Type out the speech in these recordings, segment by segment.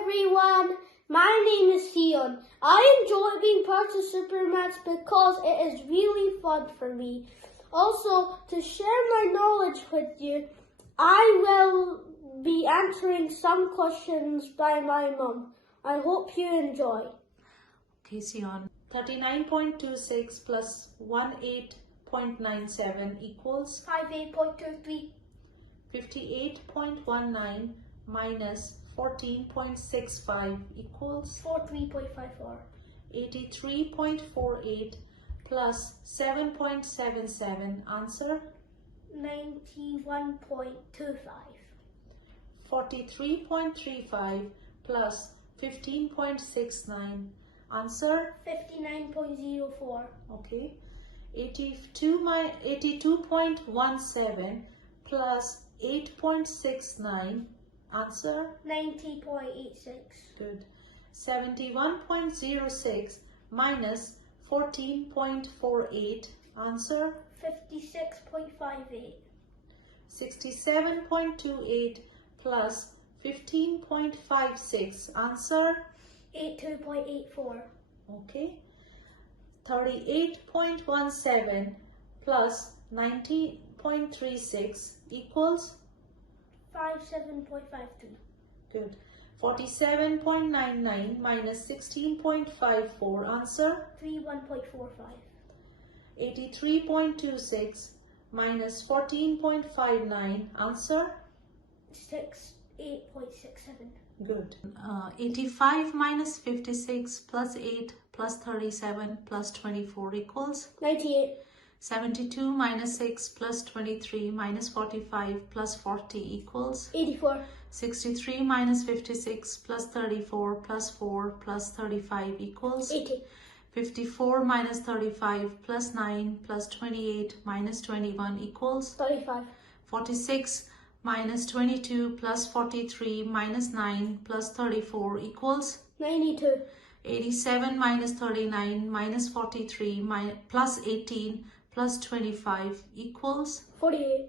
everyone, my name is Syon. I enjoy being part of Supermaths because it is really fun for me. Also, to share my knowledge with you, I will be answering some questions by my mum. I hope you enjoy. Okay, Syon. 39.26 plus 18.97 equals 58.23. 58.19 minus 14.65 equals 43.54. 83.48 plus 7.77. Answer 91.25. 43.35 plus 15.69. Answer 59.04. okay. 82.17 plus 8.69. Answer 90.86. good. 71.06 minus 14.48. Answer 56.58. 67.28 plus 15.56. Answer 82.84. okay. 38.17 plus 90.36 equals 57.53. good. 47.99 minus 16.54. Answer 31.45. 83.26 minus 14.59. Answer 68.67. good. 85 minus 56 plus 8 plus 37 plus 24 equals 98. 72 minus 6 plus 23 minus 45 plus 40 equals 84. 63 minus 56 plus 34 plus 4 plus 35 equals 80. 54 minus 35 plus 9 plus 28 minus 21 equals 35. 46 minus 22 plus 43 minus 9 plus 34 equals 92. 87 minus 39 minus 43 plus 18 plus 25 equals 48.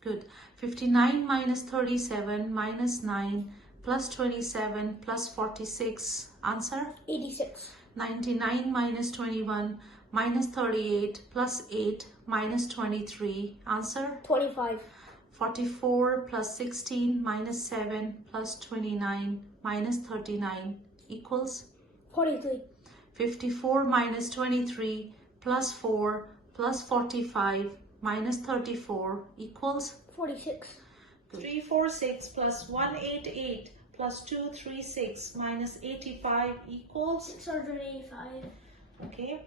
good. 59 minus 37 minus 9 plus 27 plus 46. Answer 86. 99 minus 21 minus 38 plus 8 minus 23. Answer 25. 44 plus 16 minus 7 plus 29 minus 39 equals 43. 54 minus 23 plus 4 plus 45 minus 34 equals 46. 346 plus 188 plus 236 minus 85 equals 685. okay.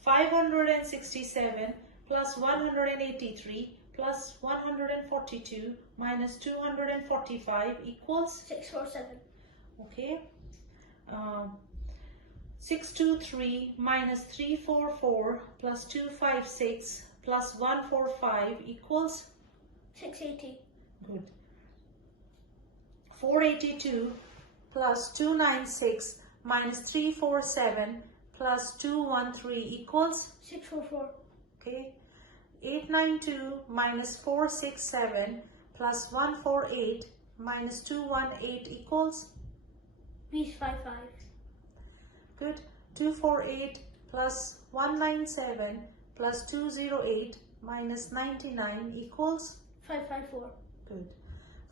567 plus 183 plus 142 minus 245 equals 647. okay. 623 minus 344 plus 256 plus 145 equals 680. good. 482 plus 296 minus 347 plus 213 equals 644. okay. 892 minus 467 plus 148 minus 218 equals B55. good. 248 plus 197 plus 208 minus 99 equals 554. good.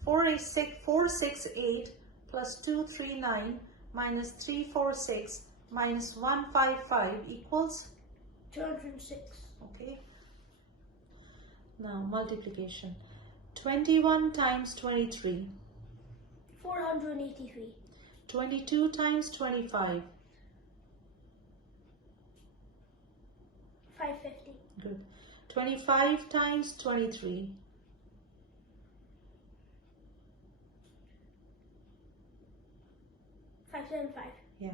468 plus 239 minus 346 minus 155 equals 206. okay. Now multiplication. 21 times 23. 483. 22 times 25. 550. Good. 25 times 23. 575. Yeah.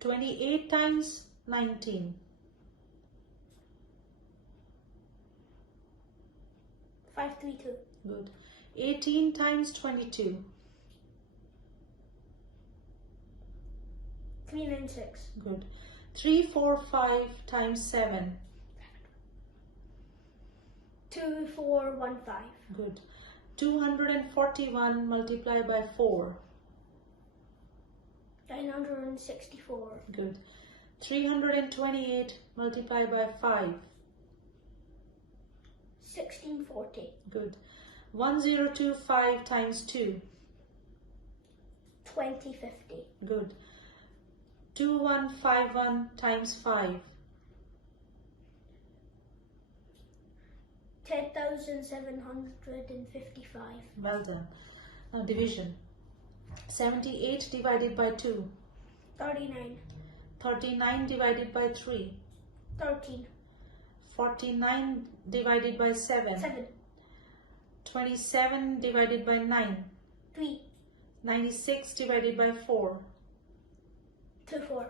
28 times 19. 532. Good. 18 times 22. 396. Good. 345 times 7. 2415. Good. 241 multiplied by 4. 164. Good. 328 multiplied by 5. 1640. Good. 1025 times 2. 2050. Good. 2151 times 5. 10,755. Well done. Now division. 78 divided by 2. 39. 39 divided by 3. 13. 49 divided by 7. 7. 27 divided by 9. 3. 96 divided by 4. 2. 4.